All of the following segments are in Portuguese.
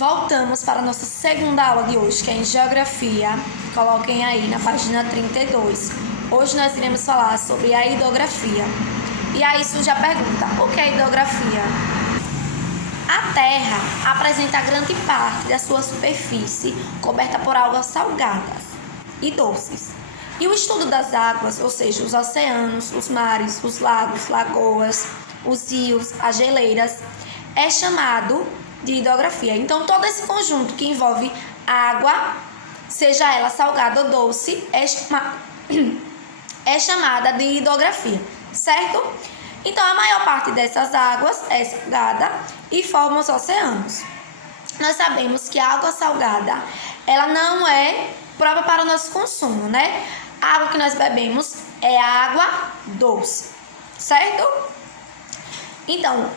Voltamos para a nossa segunda aula de hoje, que é em Geografia. Coloquem aí na página 32. Hoje nós iremos falar sobre a hidrografia. E aí surge a pergunta: o que é hidrografia? A Terra apresenta grande parte da sua superfície coberta por águas salgadas e doces. E o estudo das águas, ou seja, os oceanos, os mares, os lagos, lagoas, os rios, as geleiras, é chamado de hidrografia. Então, todo esse conjunto que envolve água, seja ela salgada ou doce, é chamada de hidrografia, certo? Então, a maior parte dessas águas é salgada e forma os oceanos. Nós sabemos que a água salgada, ela não é própria para o nosso consumo, né? A água que nós bebemos é água doce, certo? Então,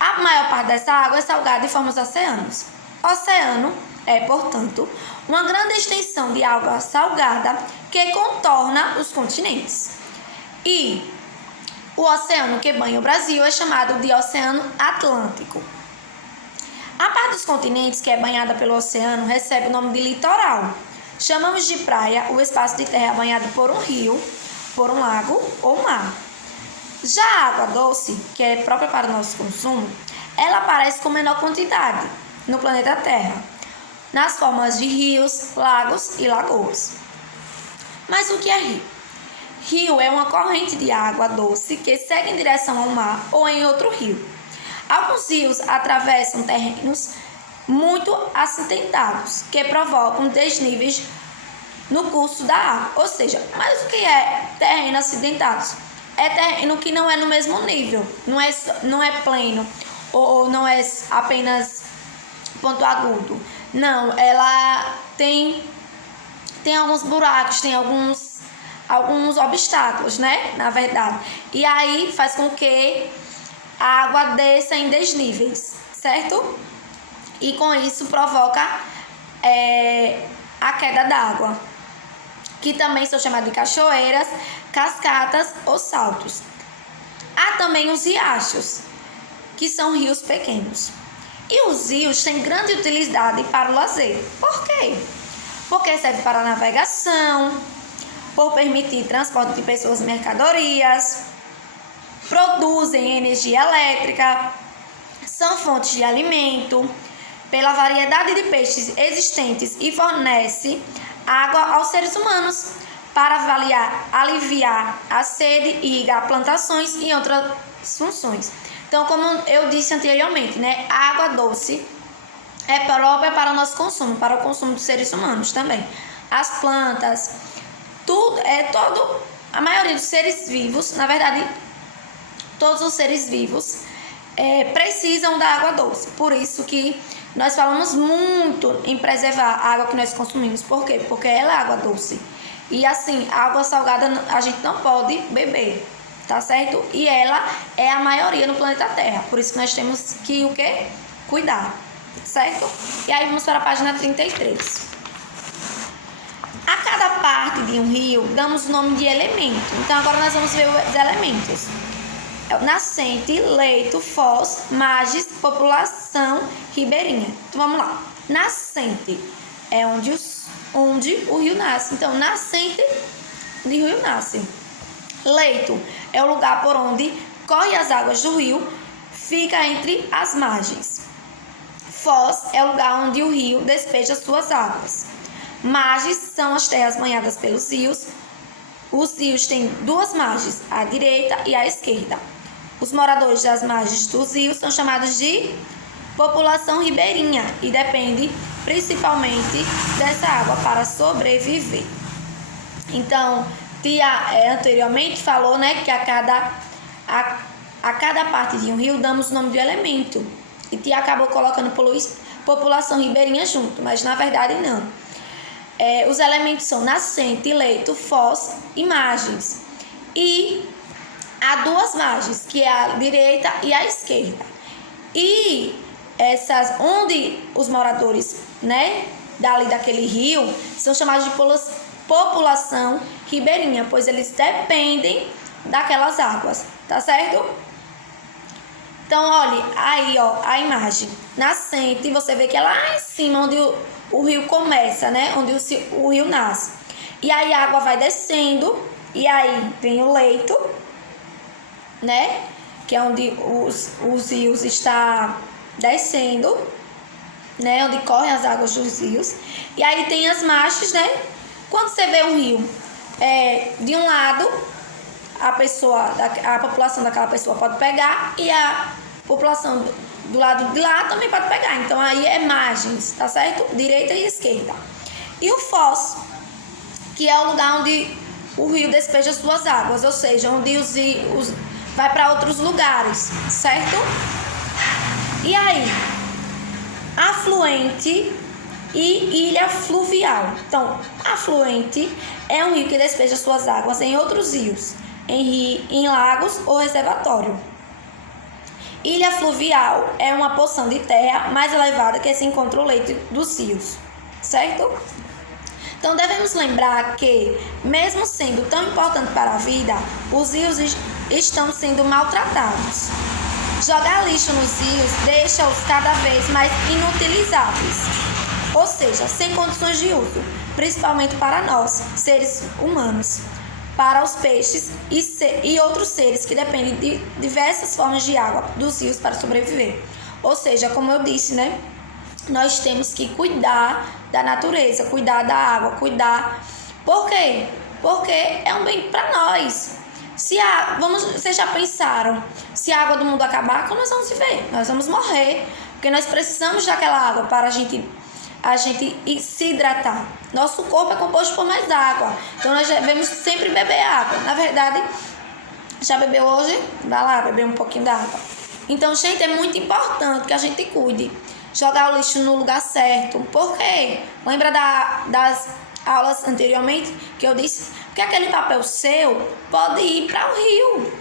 a maior parte dessa água é salgada e forma os oceanos. Oceano é, portanto, uma grande extensão de água salgada que contorna os continentes. E o oceano que banha o Brasil é chamado de Oceano Atlântico. A parte dos continentes que é banhada pelo oceano recebe o nome de litoral. Chamamos de praia o espaço de terra banhado por um rio, por um lago ou mar. Já a água doce, que é própria para o nosso consumo, ela aparece com menor quantidade no planeta Terra, nas formas de rios, lagos e lagoas. Mas o que é rio? Rio é uma corrente de água doce que segue em direção ao mar ou em outro rio. Alguns rios atravessam terrenos muito acidentados, que provocam desníveis no curso da água. Ou seja, mas o que é terreno acidentado? É terreno que não é no mesmo nível, não é pleno, ou não é apenas ponto agudo. Não, ela tem alguns buracos, tem alguns obstáculos, né? Na verdade. E aí faz com que a água desça em desníveis, certo? E com isso provoca a queda d'água, que também são chamadas de cachoeiras, cascatas ou saltos. Há também os riachos, que são rios pequenos. E os rios têm grande utilidade para o lazer. Por quê? Porque serve para a navegação, por permitir transporte de pessoas e mercadorias, produzem energia elétrica, são fontes de alimento, pela variedade de peixes existentes e fornece água aos seres humanos para aliviar a sede e irrigar plantações e outras funções. Então, como eu disse anteriormente, né, a água doce é própria para o nosso consumo, para o consumo dos seres humanos também. As plantas, a maioria dos seres vivos, na verdade, todos os seres vivos precisam da água doce. Por isso que nós falamos muito em preservar a água que nós consumimos. Por quê? Porque ela é água doce. E assim, a água salgada a gente não pode beber, tá certo? E ela é a maioria no planeta Terra. Por isso que nós temos que o quê? Cuidar, certo? E aí vamos para a página 33. A cada parte de um rio damos o nome de elemento. Então agora nós vamos ver os elementos. Nascente, leito, foz, margens, população ribeirinha. Então vamos lá. Nascente é onde o rio nasce. Então, nascente de rio nasce. Leito é o lugar por onde correm as águas do rio, fica entre as margens. Foz é o lugar onde o rio despeja suas águas. Margens são as terras banhadas pelos rios. Os rios têm duas margens, a direita e a esquerda. Os moradores das margens dos rios são chamados de população ribeirinha e depende principalmente dessa água para sobreviver. Então, Tia anteriormente falou, né, que a cada parte de um rio damos o nome de elemento. E Tia acabou colocando população ribeirinha junto, mas na verdade não. Os elementos são nascente, leito, foz e margens. E há duas margens, que é a direita e a esquerda. E onde os moradores, né, daquele rio, são chamados de população ribeirinha, pois eles dependem daquelas águas, tá certo? Então, olhe aí, ó, a imagem nascente, você vê que é lá em cima onde o rio começa, né? Onde o rio nasce. E aí a água vai descendo, e aí vem o leito, né? Que é onde os rios estão descendo, né? Onde correm as águas dos rios. E aí tem as margens, né? Quando você vê um rio, de um lado, a população daquela pessoa pode pegar e a população do lado de lá também pode pegar. Então aí é margens, tá certo? Direita e esquerda. E o fosso, que é o lugar onde o rio despeja suas águas, ou seja, onde vai para outros lugares, certo? E aí, afluente e ilha fluvial. Então, afluente é um rio que despeja suas águas em outros rios, em lagos ou reservatório. Ilha fluvial é uma porção de terra mais elevada que se encontra o leito dos rios, certo? Então, devemos lembrar que, mesmo sendo tão importante para a vida, os rios estão sendo maltratados. Jogar lixo nos rios deixa-os cada vez mais inutilizáveis, ou seja, sem condições de uso, principalmente para nós, seres humanos, para os peixes e outros seres que dependem de diversas formas de água dos rios para sobreviver. Ou seja, como eu disse, né? Nós temos que cuidar da natureza, cuidar da água, cuidar. Por quê? Porque é um bem para nós. Vocês já pensaram, se a água do mundo acabar, como nós vamos viver? Nós vamos morrer, porque nós precisamos daquela água para a gente se hidratar. Nosso corpo é composto por mais água, então nós devemos sempre beber água. Na verdade, já bebeu hoje? Vai lá beber um pouquinho d'água. Então, gente, é muito importante que a gente cuide. Jogar o lixo no lugar certo. Por quê? Lembra das aulas anteriormente que eu disse? Porque aquele papel seu pode ir para o rio,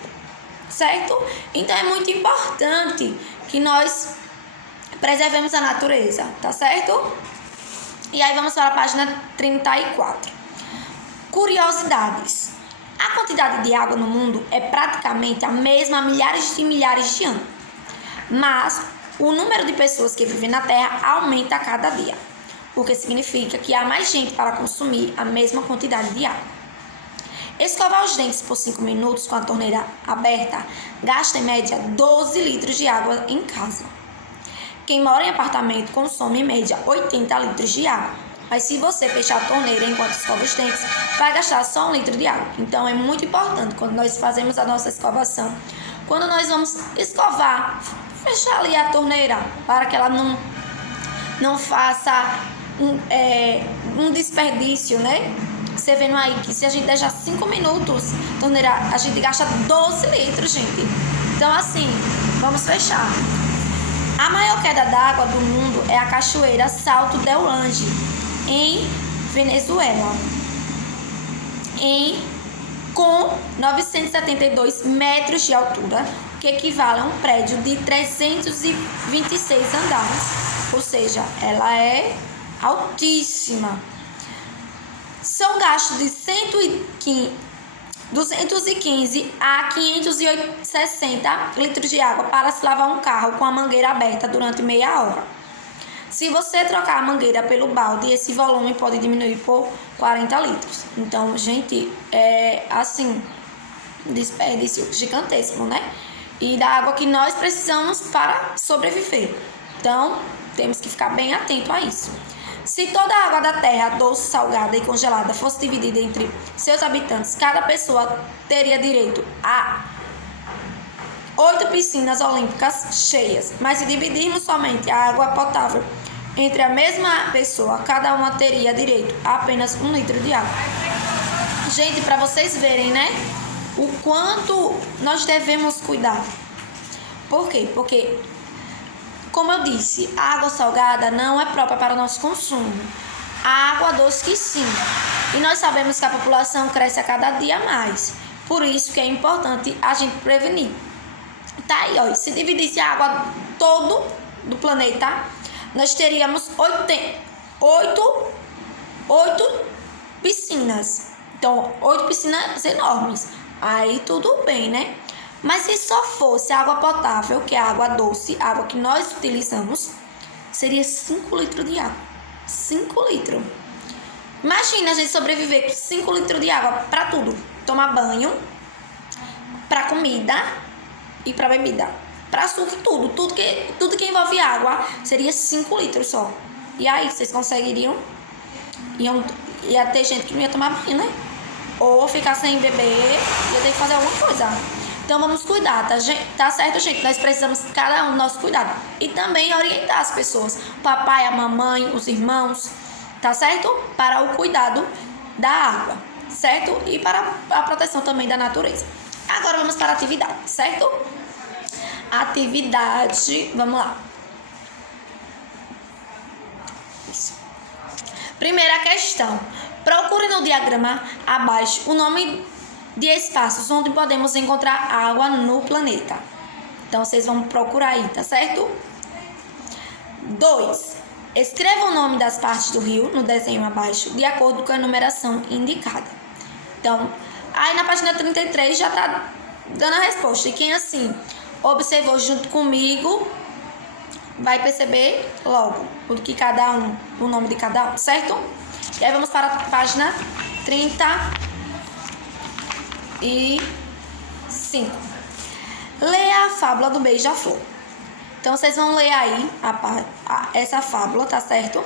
certo? Então, é muito importante que nós preservemos a natureza, tá certo? E aí vamos para a página 34. Curiosidades. A quantidade de água no mundo é praticamente a mesma há milhares de anos. Mas o número de pessoas que vivem na Terra aumenta a cada dia, o que significa que há mais gente para consumir a mesma quantidade de água. Escovar os dentes por 5 minutos com a torneira aberta gasta em média 12 litros de água em casa. Quem mora em apartamento consome em média 80 litros de água. Mas se você fechar a torneira enquanto escova os dentes, vai gastar só 1 litro de água. Então é muito importante quando nós fazemos a nossa escovação, quando nós vamos escovar, fechar ali a torneira para que ela não faça um desperdício, né? Você vendo aí que se a gente deixar 5 minutos, torneira, a gente gasta 12 litros, gente. Então assim, vamos fechar. A maior queda d'água do mundo é a cachoeira Salto del Ángel, em Venezuela, com 972 metros de altura, que equivale a um prédio de 326 andares, ou seja, ela é altíssima. São gastos de 215 a 560 litros de água para se lavar um carro com a mangueira aberta durante meia hora. Se você trocar a mangueira pelo balde, esse volume pode diminuir por 40 litros. Então, gente, é assim, desperdício gigantesco, né? E da água que nós precisamos para sobreviver. Então, temos que ficar bem atento a isso. Se toda a água da terra, doce, salgada e congelada, fosse dividida entre seus habitantes, cada pessoa teria direito a 8 piscinas olímpicas cheias. Mas se dividirmos somente a água potável entre a mesma pessoa, cada uma teria direito a apenas 1 litro de água. Gente, para vocês verem, né? O quanto nós devemos cuidar. Por quê? Porque, como eu disse, a água salgada não é própria para o nosso consumo. A água doce que sim. E nós sabemos que a população cresce a cada dia mais. Por isso que é importante a gente prevenir. Tá aí, ó. Se dividisse a água todo do planeta, nós teríamos 8 piscinas. Então, 8 piscinas enormes. Aí tudo bem, né? Mas se só fosse água potável, que é a água doce, a água que nós utilizamos, seria 5 litros de água. 5 litros. Imagina a gente sobreviver com 5 litros de água para tudo. Tomar banho, para comida e para bebida. Para suco e tudo. Tudo que envolve água seria 5 litros só. E aí, vocês conseguiriam? Ia ter gente que não ia tomar banho, né? Ou ficar sem beber, ia ter que fazer alguma coisa. Então vamos cuidar, tá certo, gente? Nós precisamos, cada um do nosso cuidado. E também orientar as pessoas, o papai, a mamãe, os irmãos, tá certo? Para o cuidado da água, certo? E para a proteção também da natureza. Agora vamos para a atividade, certo? Atividade, vamos lá. Isso. Primeira questão. Procure no diagrama abaixo o nome de espaços onde podemos encontrar água no planeta. Então, vocês vão procurar aí, tá certo? 2. Escreva o nome das partes do rio no desenho abaixo, de acordo com a numeração indicada. Então, aí na página 33 já tá dando a resposta. E quem, assim, observou junto comigo, vai perceber logo o nome de cada um, certo? E aí vamos para a página 35. Leia a fábula do beija-flor. Então, vocês vão ler aí essa fábula, tá certo?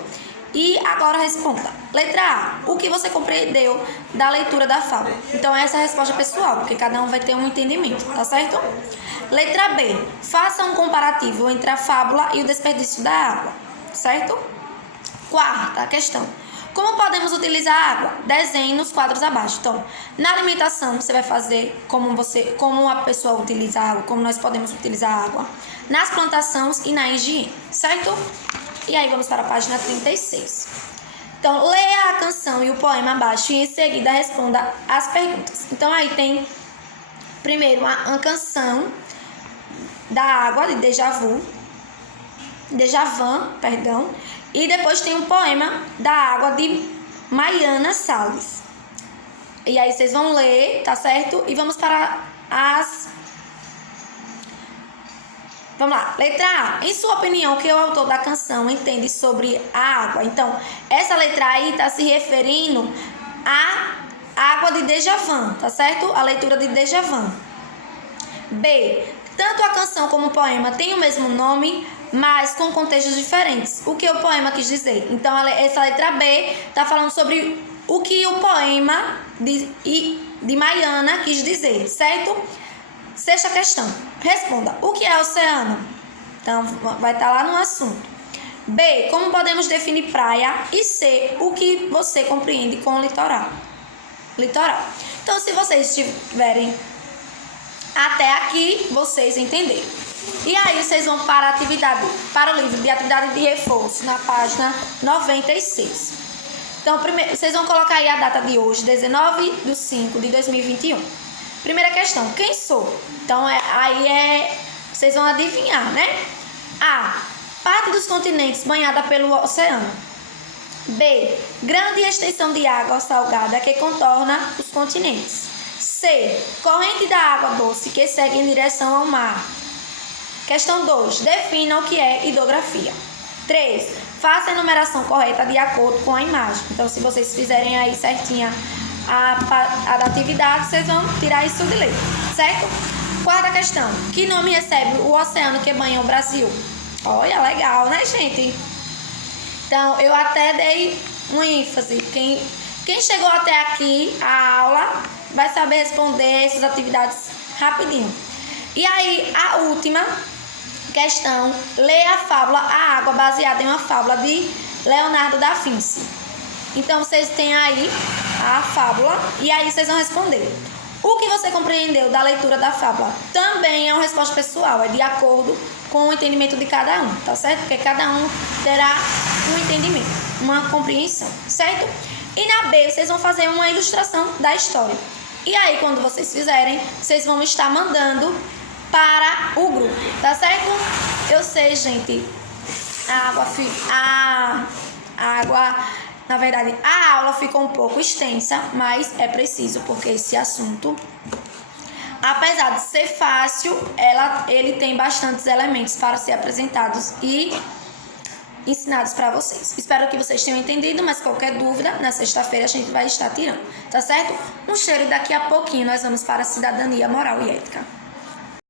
E agora responda. Letra A. O que você compreendeu da leitura da fábula? Então, essa é a resposta pessoal, porque cada um vai ter um entendimento, tá certo? Letra B. Faça um comparativo entre a fábula e o desperdício da água, certo? Quarta questão. Como podemos utilizar a água? Desenhe nos quadros abaixo. Então, na alimentação, você vai fazer como a pessoa utiliza a água, como nós podemos utilizar a água. Nas plantações e na higiene, certo? E aí, vamos para a página 36. Então, leia a canção e o poema abaixo e em seguida responda as perguntas. Então, aí tem, primeiro, uma canção da água, de Djavan, e depois tem um poema da água de Mariana Salles. E aí vocês vão ler, tá certo? E vamos para Vamos lá. Letra A. Em sua opinião, o que o autor da canção entende sobre a água? Então, essa letra aí está se referindo à água de Djavan, tá certo? A leitura de Djavan. B. Tanto a canção como o poema têm o mesmo nome, mas com contextos diferentes. O que o poema quis dizer? Então, essa letra B está falando sobre o que o poema de Mariana quis dizer, certo? Sexta questão. Responda. O que é oceano? Então, vai estar lá no assunto. B. Como podemos definir praia? E C. O que você compreende com litoral? Então, se vocês estiverem até aqui, vocês entenderam. E aí, vocês vão para o livro de atividade de reforço, na página 96. Então, primeiro, vocês vão colocar aí a data de hoje, 19/5/2021. Primeira questão, quem sou? Então, vocês vão adivinhar, né? A. Parte dos continentes banhada pelo oceano. B. Grande extensão de água salgada que contorna os continentes. C. Corrente da água doce que segue em direção ao mar. Questão 2. Defina o que é hidrografia. 3. Faça a enumeração correta de acordo com a imagem. Então, se vocês fizerem aí certinha a da atividade, vocês vão tirar isso de letra, certo? Quarta questão. Que nome recebe o oceano que banha o Brasil? Olha, legal, né, gente? Então, eu até dei uma ênfase. Quem chegou até aqui, a aula, vai saber responder essas atividades rapidinho. E aí, a última questão. Leia a fábula A Água, baseada em uma fábula de Leonardo da Vinci. Então, vocês têm aí a fábula e aí vocês vão responder. O que você compreendeu da leitura da fábula? Também é uma resposta pessoal, é de acordo com o entendimento de cada um, tá certo? Porque cada um terá um entendimento, uma compreensão, certo? E na B, vocês vão fazer uma ilustração da história. E aí, quando vocês fizerem, vocês vão estar mandando para o grupo, tá certo? Eu sei, gente, na verdade, a aula ficou um pouco extensa, mas é preciso, porque esse assunto apesar de ser fácil, ele tem bastantes elementos para ser apresentados e ensinados para vocês. Espero que vocês tenham entendido, mas qualquer dúvida, na sexta-feira a gente vai estar tirando, tá certo? Um cheiro e daqui a pouquinho nós vamos para a cidadania moral e ética.